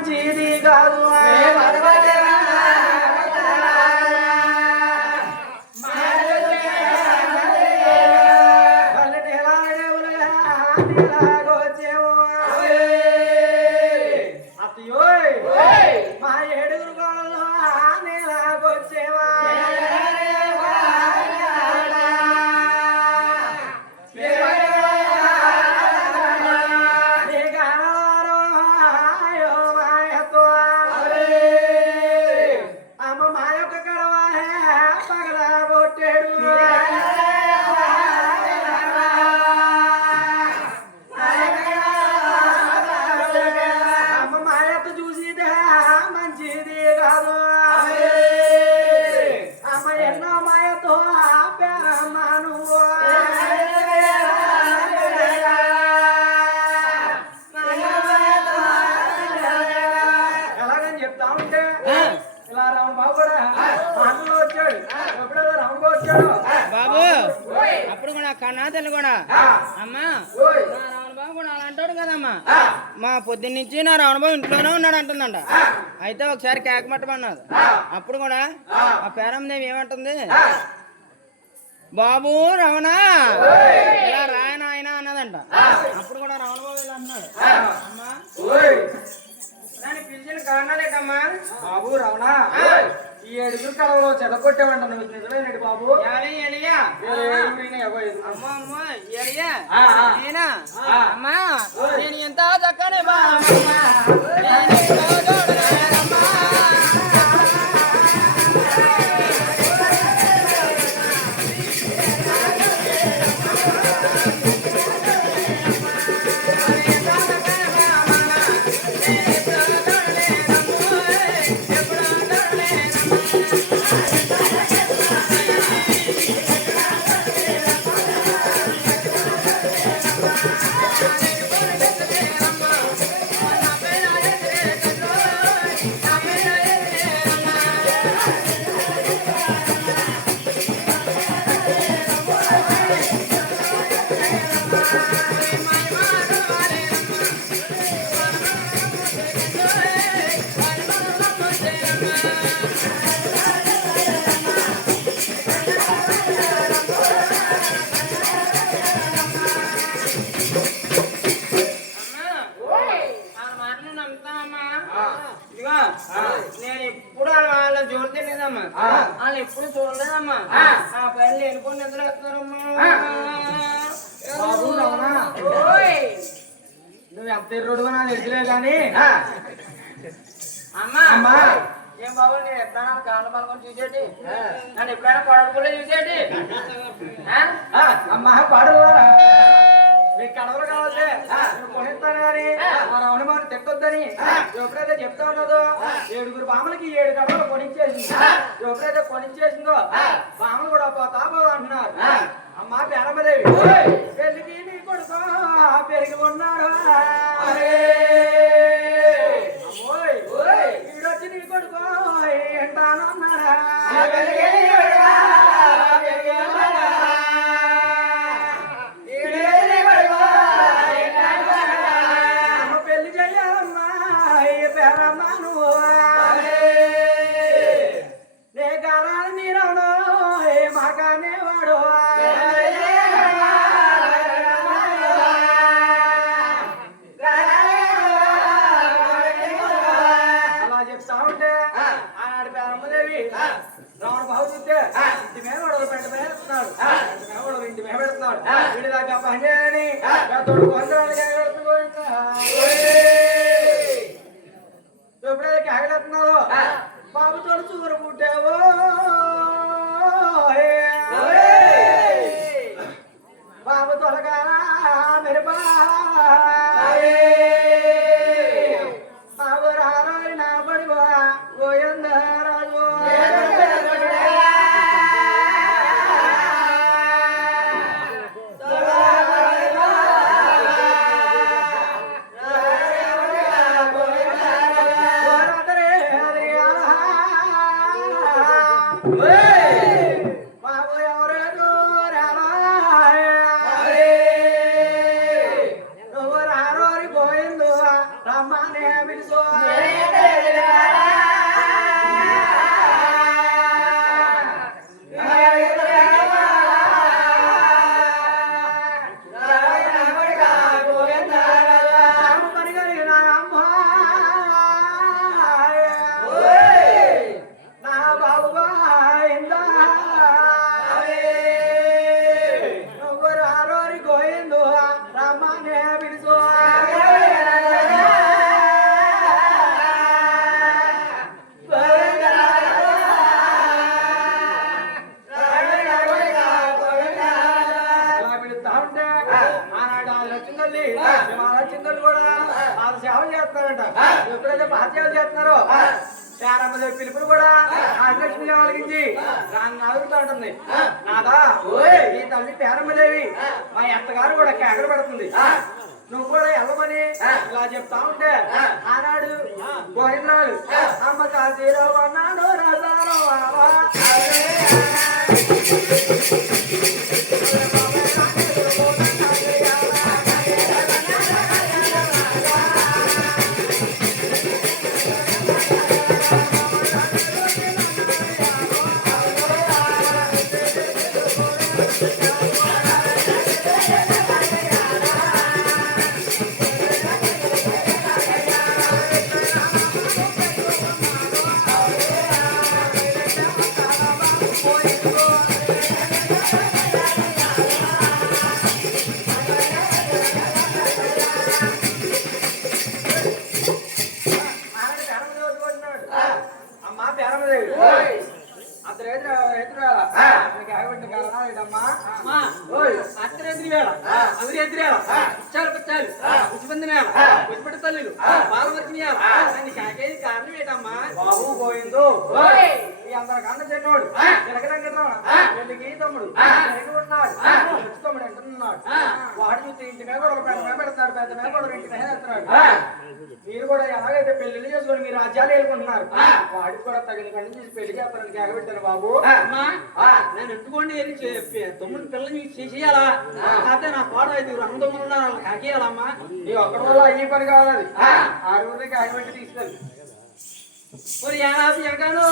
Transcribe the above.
మంచిది కాదు అప్పుడు కూడా. అమ్మా. నా రావణ బాబు కూడా అలా అంటాడు కదమ్మా మా పొద్దున్న నుంచి నా రావణ బాబు ఇంట్లోనే ఉన్నాడు అంటుందంట అయితే ఒకసారి కేక్ మట్టమన్నది అప్పుడు కూడా ఆ. పేరమ్మదేవి ఏమంటుంది? బాబు రమణ. ఇలా రాయన ఆయన అన్నదంట అప్పుడు కూడా రావణ బాబు ఇలా అన్నాడు. ఈ ఏడుగురు కడవలో చెదకొట్టేవంట నువ్వు నిజమేనండి బాబు ఎలి ఎలియా ఏమైనా ఎవో ఇది. అమ్మ అమ్మ ఎలియా ఆ, ఆ. నేనా ఆ. అమ్మా నేను ఎంత చక్కని బామ్మ అమ్మా, ఎర్రుడు నాకు తెలిసిలే కానీ. అమ్మా అమ్మా. ఏం బాబు నేను ఎప్పుడైనా కాళ్ళ చూసేటి? నన్ను ఎప్పుడైనా పడకుండా చూసేటి? అమ్మా కడవలు కావాలి కొనిస్తాను కానీ మా రమణ మాట తిట్టొద్దని ఎప్పుడైతే చెప్తా ఉన్నదో ఏడుగురు బామలకి ఏడు కడవలు కొనిచ్చేసింది. ఎప్పుడైతే కొనిచ్చేసిందో బామలు కూడా పోతా పోదా అంటున్నారు. అమ్మా పేరమ్మదేవి. పెళ్ళికి నీ కొడుకు పెరిగి ఉన్నాడు Corre! మీద పెడుతున్నాడు వీడి దాకా పని చేయని తోడు కొంచెం ఎప్పుడైతే కాగలేస్తున్నావో బాబు తోడు చూరు పుట్టావో చేస్తారంట ఎప్పుడైతే పాత్యాలు చేస్తున్నారో చారమ్మదేవి పిలుపులు కూడా ఆదిలక్ష్మి వాళ్ళకి దాన్ని అడుగుతూ ఉంటుంది. నాదా ఈ తల్లి పేరమ్మదేవి మా అత్తగారు కూడా కేకలు పెడుతుంది. నువ్వు కూడా వెళ్ళమని ఇలా చెప్తా ఉంటే ఆనాడు గోవిందరావు అమ్మ కాశీరావు అన్నాడు రాజారావు. అతను ఎదురు ఎదురు ఆగబెట్టిన కారణం ఏంటమ్మా అత్తరు ఎదురు తల్లులు కారణం బాబు పోయిందో ఈ అందరి కన్న చెన్నోడు పెళ్ళికి తమ్ముడు పెళ్ళికి ఉన్నాడు తమ్ముడు అంటున్నాడు వాడు చూస్తే ఇంటి మీద కూడా పెద్ద మీద పెడతాడు పెద్ద మీద కూడా ఇంటి మీద మీరు కూడా ఎలాగైతే పెళ్ళి చేసుకొని మీ రాజ్యాలు వెళ్ళుకుంటున్నారు వాడికి కూడా తగిన కండి చూసి పెళ్ళి చేస్తారని కేకబెట్టారు బాబు. అమ్మా నేను చెప్పి తొమ్మిది పిల్లల్ని చేసేయాలా? లేకపోతే నా కోడ ఐదుగురు అందములు ఉన్నారు వాళ్ళకి కాకేయాలమ్మా. నీ ఒక్కడి వల్ల అయ్యే పని కావాలి. ఆరుగురికి ఆగబెట్టి తీసుకెళ్ళి. మరి యాభై ఎగను